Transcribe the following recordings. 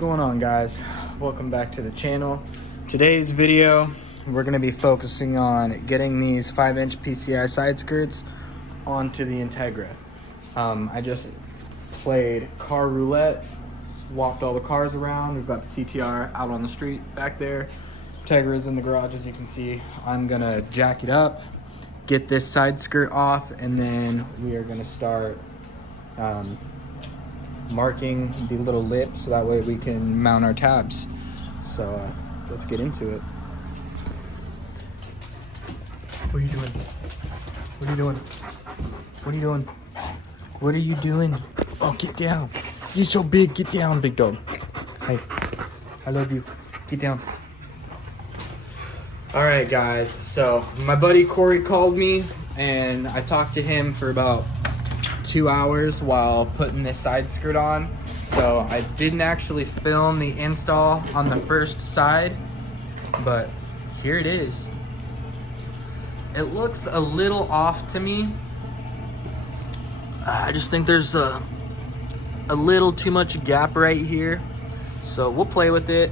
going on, guys? Welcome back to the channel. Today's video, we're going to be focusing on getting these 5-inch PCI side skirts onto the Integra. I just played car roulette, swapped all the cars around. We've got the CTR out on the street back there. Integra is in the garage, as you can see. I'm going to jack it up, get this side skirt off, and then we are going to start marking the little lip so that way we can mount our tabs. So let's get into it. What are you doing? What are you doing? What are you doing? What are you doing? Oh, get down. You're so big. Get down, big dog. Hey, I love you. Get down. All right, guys. So my buddy Corey called me and I talked to him for about 2 hours while putting this side skirt on. So I didn't actually film the install on the first side, but here it is. It looks a little off to me. I just think there's a little too much gap right here. So we'll play with it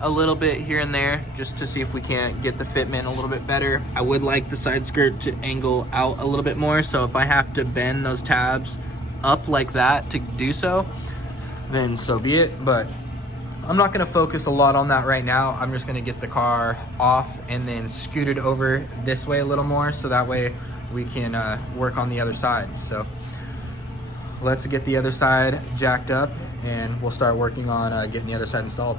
a little bit here and there just to see if we can't get the fitment a little bit better. I would like the side skirt to angle out a little bit more, so if I have to bend those tabs up like that to do so, then so be it. But I'm not going to focus a lot on that right now. I'm just going to get the car off and then scoot it over this way a little more, so that way we can work on the other side. So let's get the other side jacked up and we'll start working on getting the other side installed.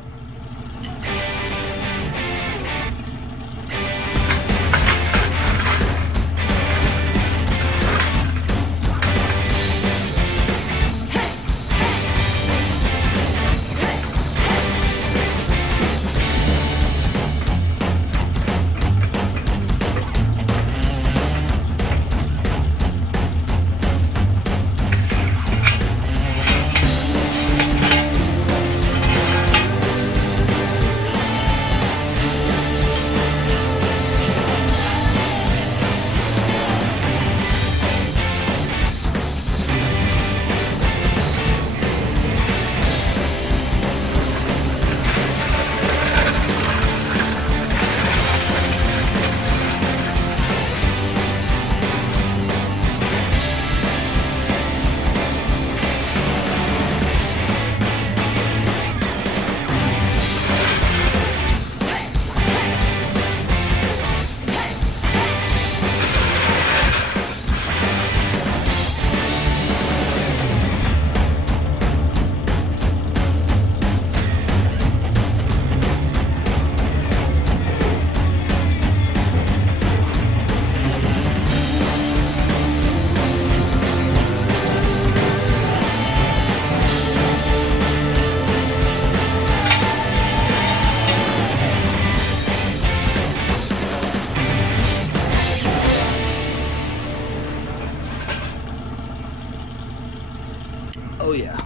Oh yeah.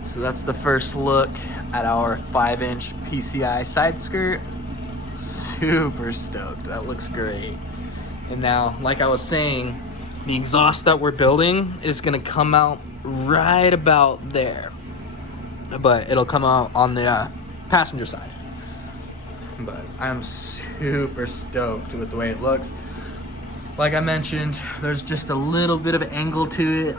So that's the first look at our 5-inch PCI side skirt. Super stoked. That looks great. And now, like I was saying, the exhaust that we're building is gonna come out right about there, but it'll come out on the passenger side. But I'm super stoked with the way it looks. Like I mentioned, there's just a little bit of angle to it.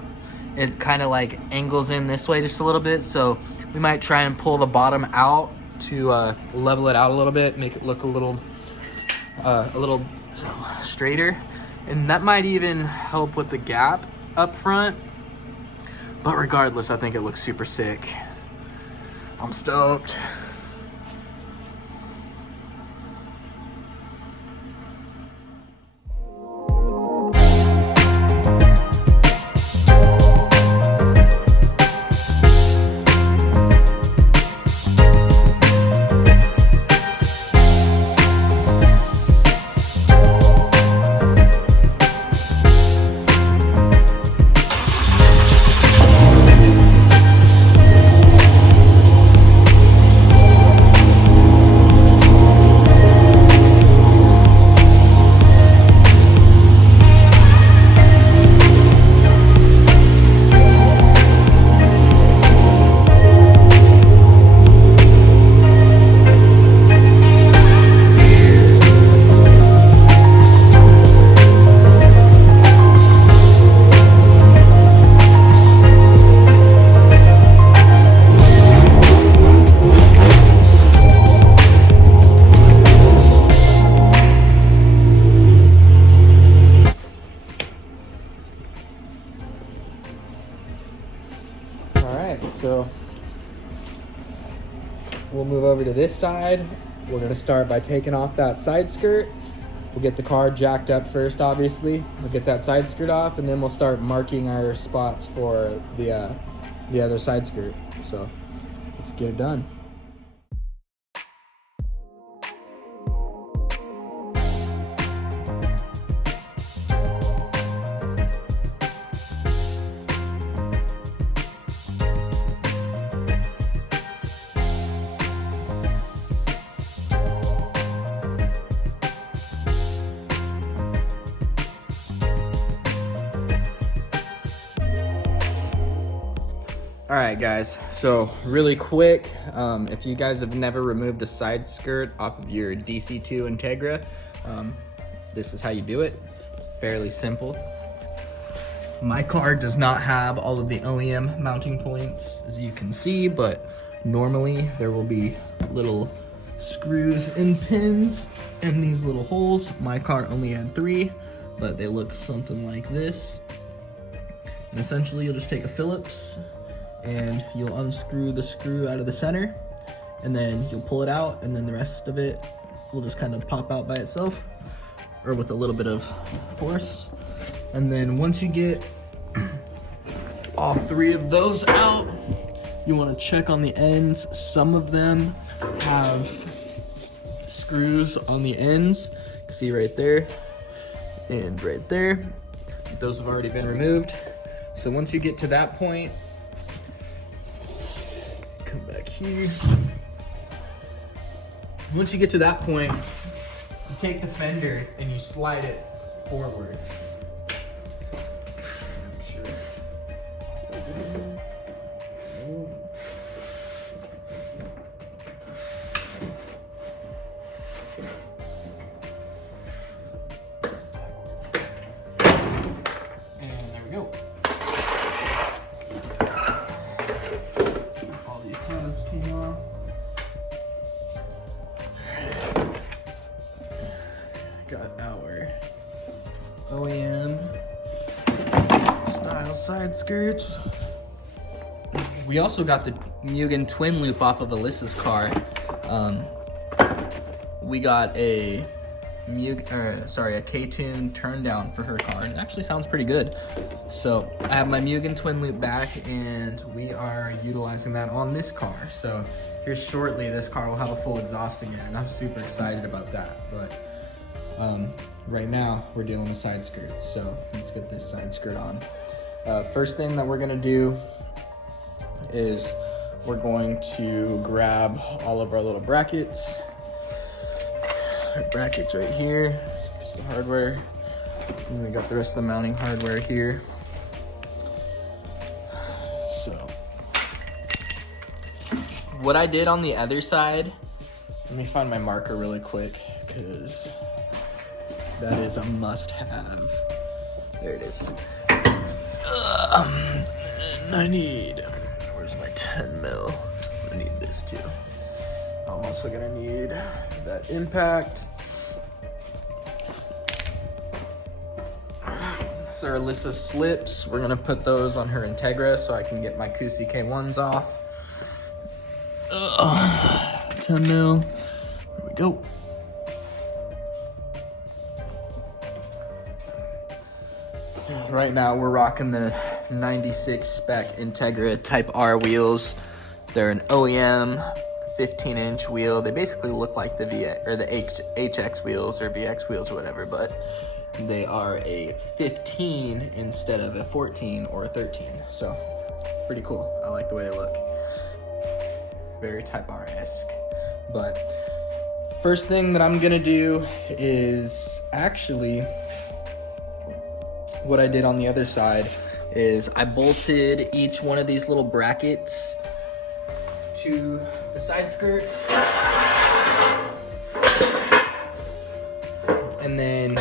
It kind of like angles in this way just a little bit, so we might try and pull the bottom out to level it out a little bit, make it look a little straighter, and that might even help with the gap up front. But regardless, I think it looks super sick. I'm stoked. right, so we'll move over to this side. We're gonna start by taking off that side skirt. We'll get the car jacked up first, obviously. We'll get that side skirt off, and then we'll start marking our spots for the other side skirt. So let's get it done. All right, guys, so really quick, if you guys have never removed a side skirt off of your Dc2 Integra, this is how you do it. Fairly simple. My car does not have all of the OEM mounting points, as you can see, but normally there will be little screws and pins in these little holes. My car only had 3, but they look something like this. And essentially you'll just take a Phillips and you'll unscrew the screw out of the center, and then you'll pull it out, and then the rest of it will just kind of pop out by itself or with a little bit of force. And then once you get all 3 of those out, you want to check on the ends. Some of them have screws on the ends. You can see right there and right there. Those have already been removed. So once you get to that point, come back here. Once you get to that point, you take the fender and you slide it forward. And there we go. Came off. Got our OEM style side skirt. We also got the Mugen twin loop off of Alyssa's car. We got a K-Tune turn down for her car, and it actually sounds pretty good. So I have my Mugen twin loop back, and we are utilizing that on this car. So here shortly, this car will have a full exhaust again, and I'm super excited about that. But right now, we're dealing with side skirts, so let's get this side skirt on. First thing that we're gonna do is we're going to grab all of our little brackets. Our brackets right here, piece of hardware. And we got the rest of the mounting hardware here. So, what I did on the other side, let me find my marker really quick, because that is a must-have. There it is. And I need, where's my 10 mil? I need this too. I'm also gonna need that impact. So our Alyssa slips, we're gonna put those on her Integra so I can get my Kusi K1s off. 10 mil, there we go. Right now we're rocking the 96 spec Integra Type R wheels. They're an OEM 15-inch wheel. They basically look like the HX wheels or VX wheels or whatever, but they are a 15 instead of a 14 or a 13. So pretty cool. I like the way they look. Very Type R-esque. But first thing that I'm gonna do is actually what I did on the other side is I bolted each one of these little brackets to the side skirt. And then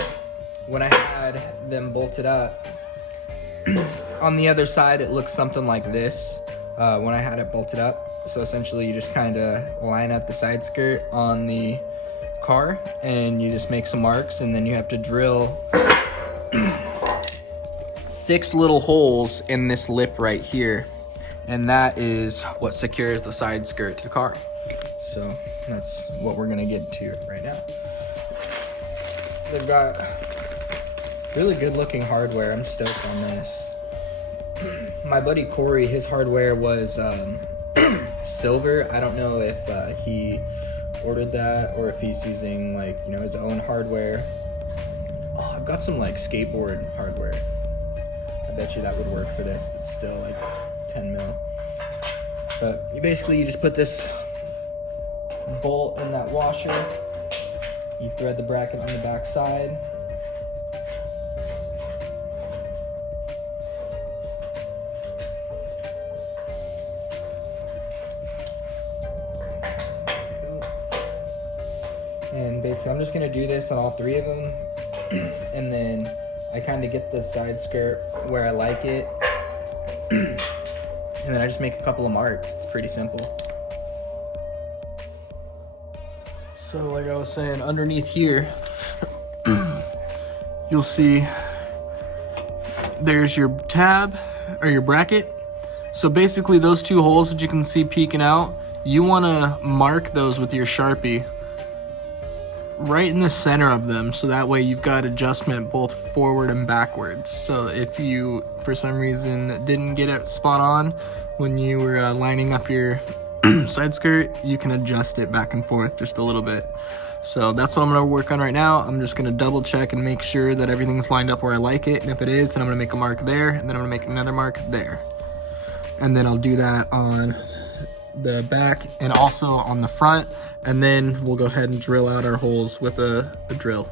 when I had them bolted up, on the other side it looks something like this when I had it bolted up. So essentially you just kind of line up the side skirt on the car and you just make some marks, and then you have to drill 6 little holes in this lip right here. and that is what secures the side skirt to the car. So that's what we're gonna get to right now. They've got really good looking hardware. I'm stoked on this. My buddy Corey, his hardware was silver. I don't know if he ordered that or if he's using like, you know, his own hardware. Oh, I've got some like skateboard hardware. I bet you that would work for this. It's still like 10 mil. But you just put this bolt in that washer. You thread the bracket on the back side. And basically I'm just gonna do this on all three of them. And then I kind of get the side skirt where I like it. And then I just make a couple of marks. It's pretty simple. So like I was saying, underneath here, you'll see there's your tab or your bracket. So basically those two holes that you can see peeking out, you wanna mark those with your Sharpie right in the center of them, so that way you've got adjustment both forward and backwards. So if you, for some reason, didn't get it spot on when you were lining up your side skirt, you can adjust it back and forth just a little bit. So that's what I'm gonna work on right now. I'm just gonna double check and make sure that everything's lined up where I like it, and if it is, then I'm gonna make a mark there, and then I'm gonna make another mark there. And then I'll do that on the back and also on the front, and then we'll go ahead and drill out our holes with a drill.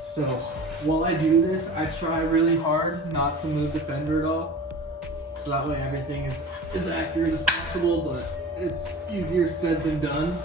So while I do this, I try really hard not to move the fender at all. So that way everything is as accurate as possible, but it's easier said than done.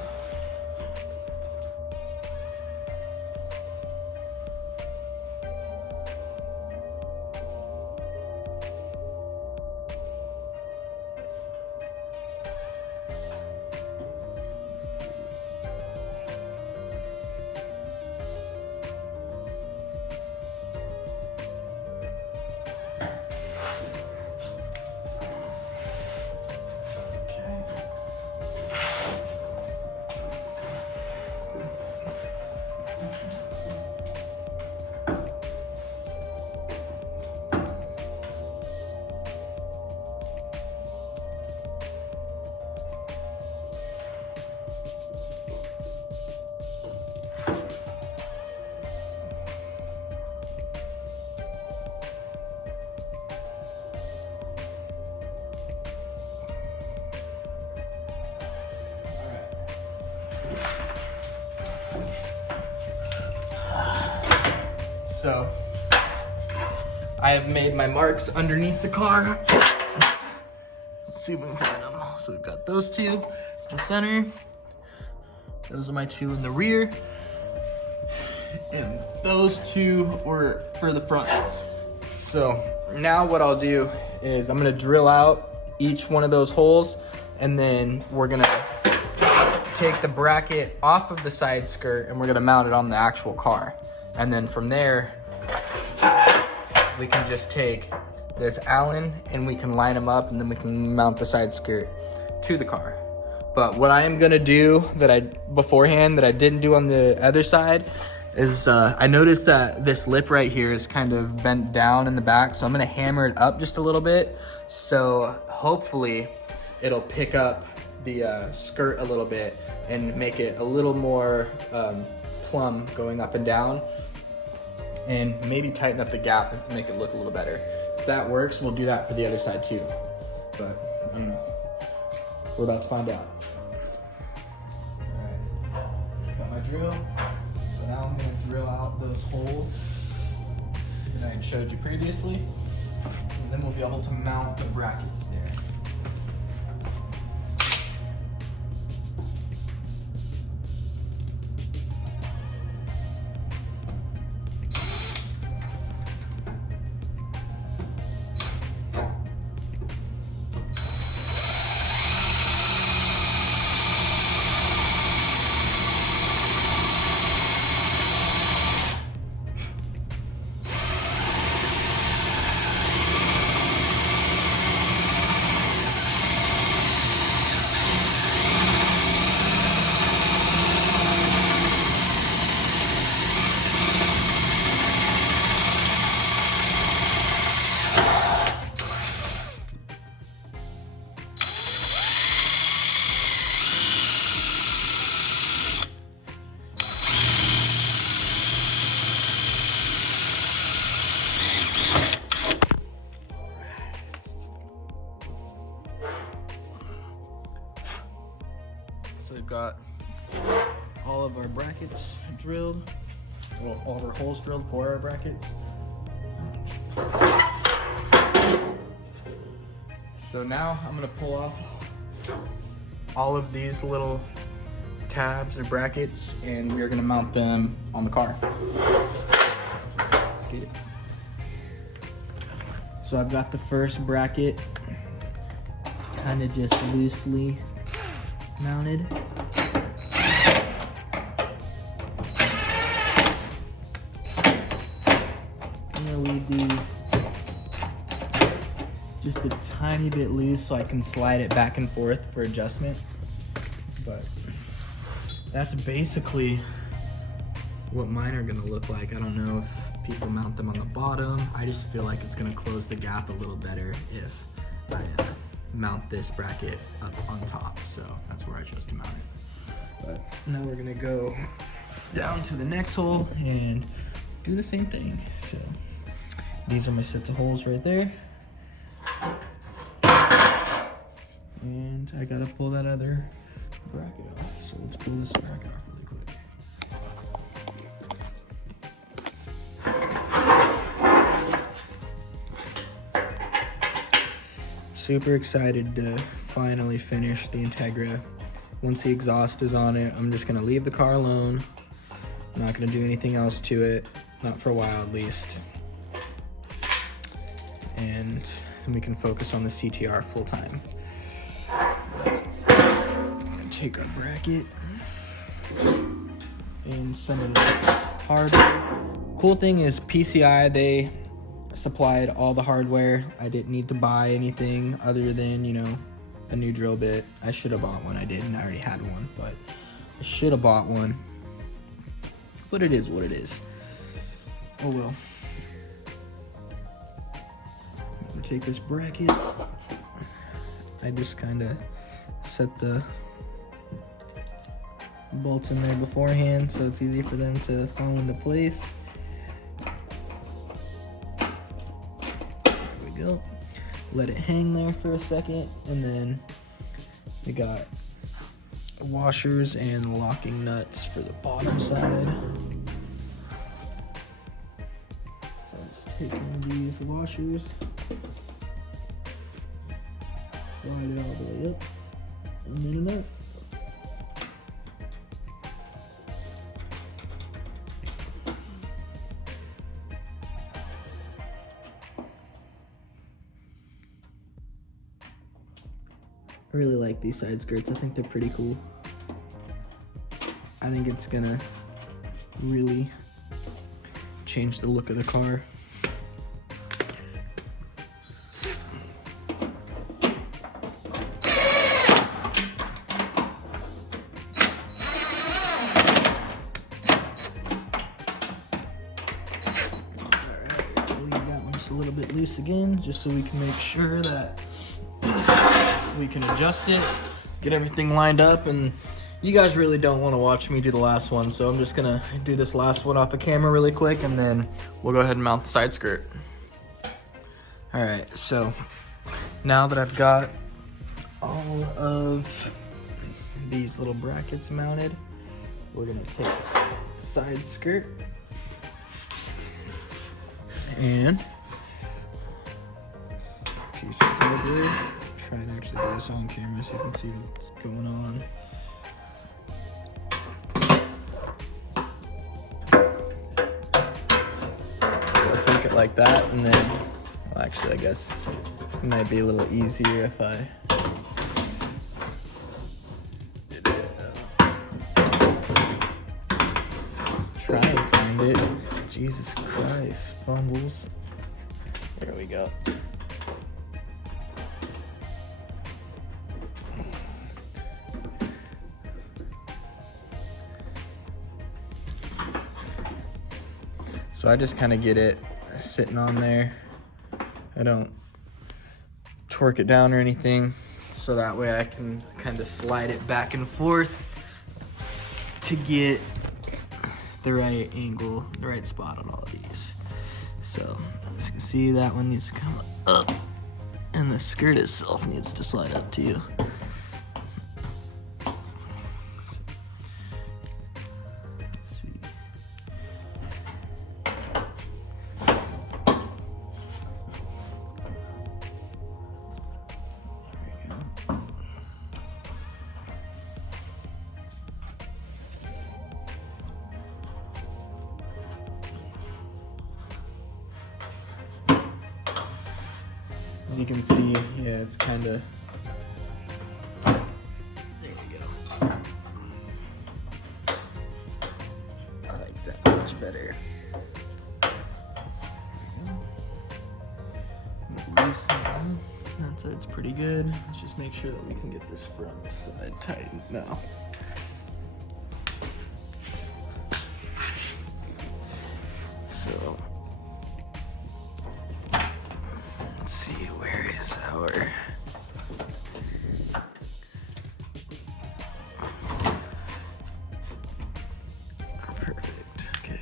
So I have made my marks underneath the car. Let's see if we can find them. So we've got those two in the center. Those are my two in the rear. And those two were for the front. So now what I'll do is I'm gonna drill out each one of those holes, and then we're gonna take the bracket off of the side skirt and we're gonna mount it on the actual car. And then from there, we can just take this Allen and we can line them up, and then we can mount the side skirt to the car. But what I am gonna do that I didn't do on the other side is I noticed that this lip right here is kind of bent down in the back, so I'm gonna hammer it up just a little bit. So hopefully it'll pick up the skirt a little bit and make it a little more plumb going up and down, and maybe tighten up the gap and make it look a little better. If that works, we'll do that for the other side too. But I don't know. We're about to find out. All right, got my drill. So now I'm gonna drill out those holes that I had showed you previously, and then we'll be able to mount the brackets there. So we've got all of our brackets drilled, well, all of our holes drilled for our brackets. So now I'm gonna pull off all of these little tabs or brackets, and we're gonna mount them on the car. Let's get it. So I've got the first bracket kind of just loosely mounted. I'm gonna leave these just a tiny bit loose so I can slide it back and forth for adjustment. But that's basically what mine are gonna look like. I don't know if people mount them on the bottom. I just feel like it's gonna close the gap a little better if I mount this bracket up on top. So that's where I chose to mount it. But now we're gonna go down to the next hole and do the same thing. So these are my sets of holes right there. And I gotta pull that other bracket off. So let's pull this bracket off really quick. Super excited to finally finish the Integra. Once the exhaust is on it, I'm just gonna leave the car alone. I'm not gonna do anything else to it, not for a while at least. And we can focus on the CTR full time. Take our bracket and some of the hardware. Cool thing is PCI, they supplied all the hardware. I didn't need to buy anything other than, you know, a new drill bit. I should have bought one. I didn't. I already had one, but I should have bought one. But it is what it is. Oh well. I'm gonna take this bracket. I just kind of set the bolts in there beforehand so it's easy for them to fall into place. There we go. Let it hang there for a second, and then we got washers and locking nuts for the bottom side. So let's take one of these washers, slide it all the way up, and then a nut. I really like these side skirts. I think they're pretty cool. I think it's gonna really change the look of the car. Alright, I'll leave that one just a little bit loose again, just so we can make sure that we can adjust it, get everything lined up, and you guys really don't want to watch me do the last one, so I'm just gonna do this last one off the camera really quick, and then we'll go ahead and mount the side skirt. All right, so now that I've got all of these little brackets mounted, we're gonna take the side skirt and piece of rubber. Try and actually do this on camera so you can see what's going on. So I'll take it like that, and then, well, actually I guess it might be a little easier if I try and find it. Jesus Christ, fumbles. There we go. So I just kind of get it sitting on there. I don't torque it down or anything, so that way I can kind of slide it back and forth to get the right angle, the right spot on all of these. So as you can see, that one needs to come up and the skirt itself needs to slide up too. Let's see. As you can see, yeah, it's kind of, there we go. I like that much better. That side's pretty good. Let's just make sure that we can get this front side tightened now. So, let's see, where is our perfect? Okay.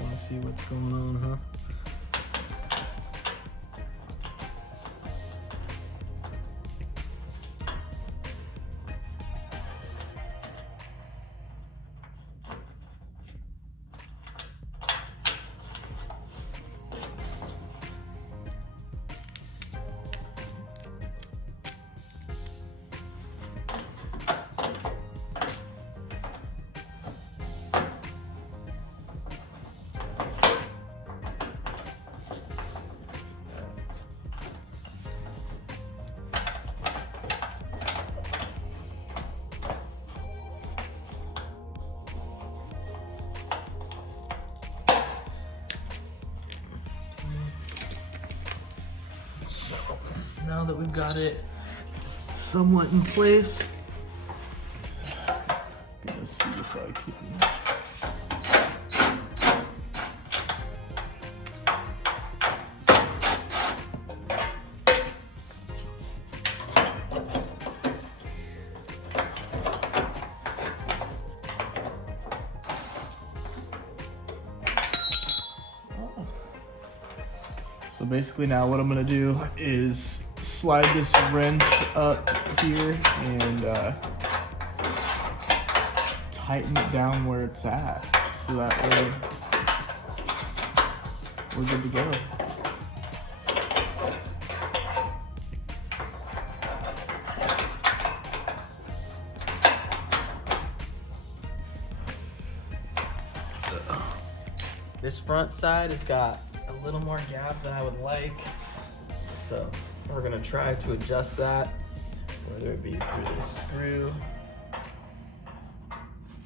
Want to see what's going on, huh? Now that we've got it somewhat in place, gonna see if I can. So basically now what I'm gonna do is slide this wrench up here and tighten it down where it's at, so that way we're good to go. This front side has got a little more gap than I would like, so we're gonna try to adjust that, whether it be through this screw.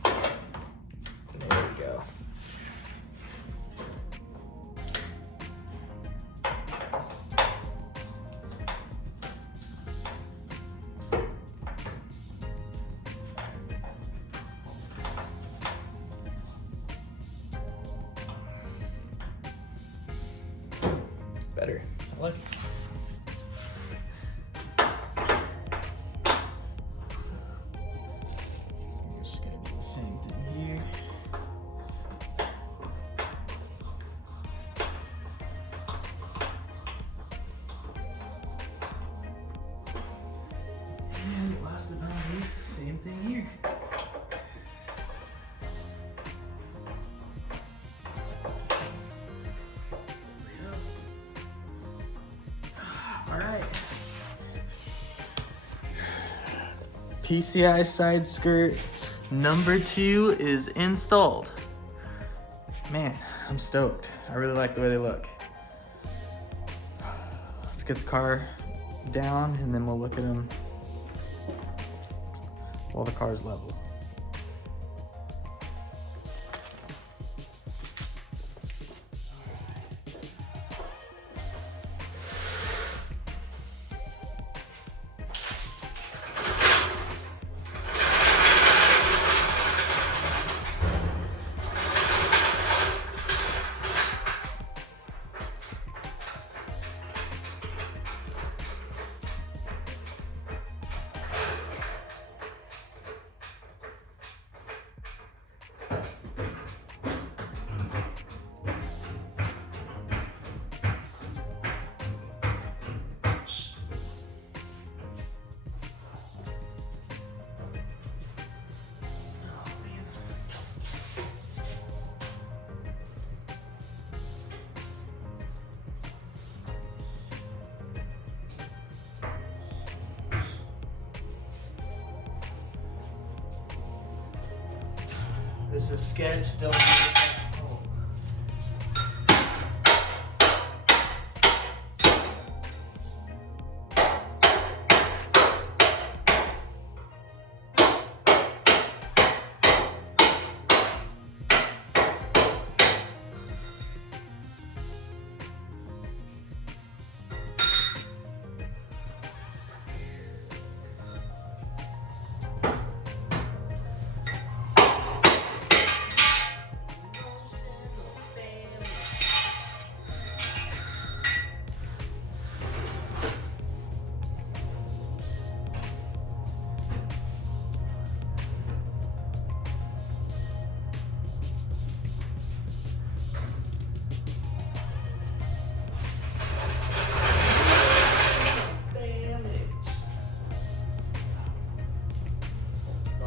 There we go. Better. I like it. Just gonna do the same thing here. PCI side skirt number 2 is installed. Man, I'm stoked. I really like the way they look. Let's get the car down and then we'll look at them while the car's level. This is sketch, don't do it.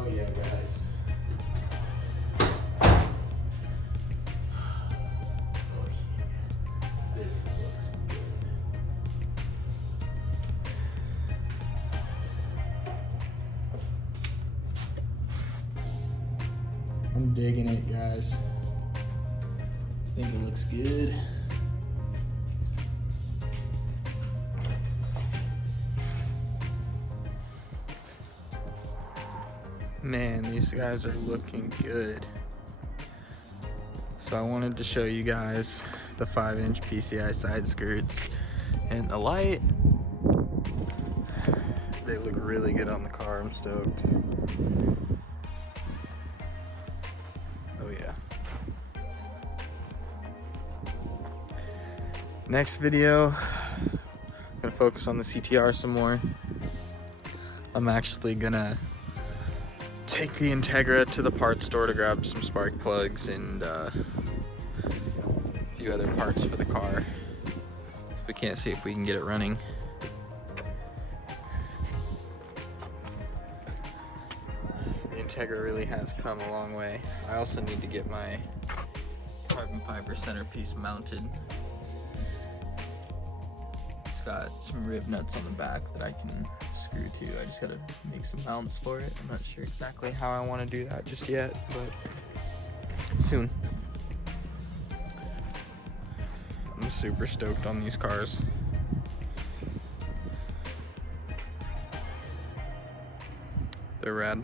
Oh yeah, guys. This looks good. I'm digging it, guys. I think it looks good. Man, these guys are looking good. So I wanted to show you guys the 5-inch PCI side skirts and the light. They look really good on the car. I'm stoked. Oh yeah. Next video, I'm gonna focus on the CTR some more. I'm actually gonna take the Integra to the parts store to grab some spark plugs and a few other parts for the car. If we can't see if we can get it running. The Integra really has come a long way. I also need to get my carbon fiber centerpiece mounted. It's got some rib nuts on the back that I can screw to. I just gotta make some mounts for it. I'm not sure exactly how I want to do that just yet, but soon. I'm super stoked on these cars. They're rad.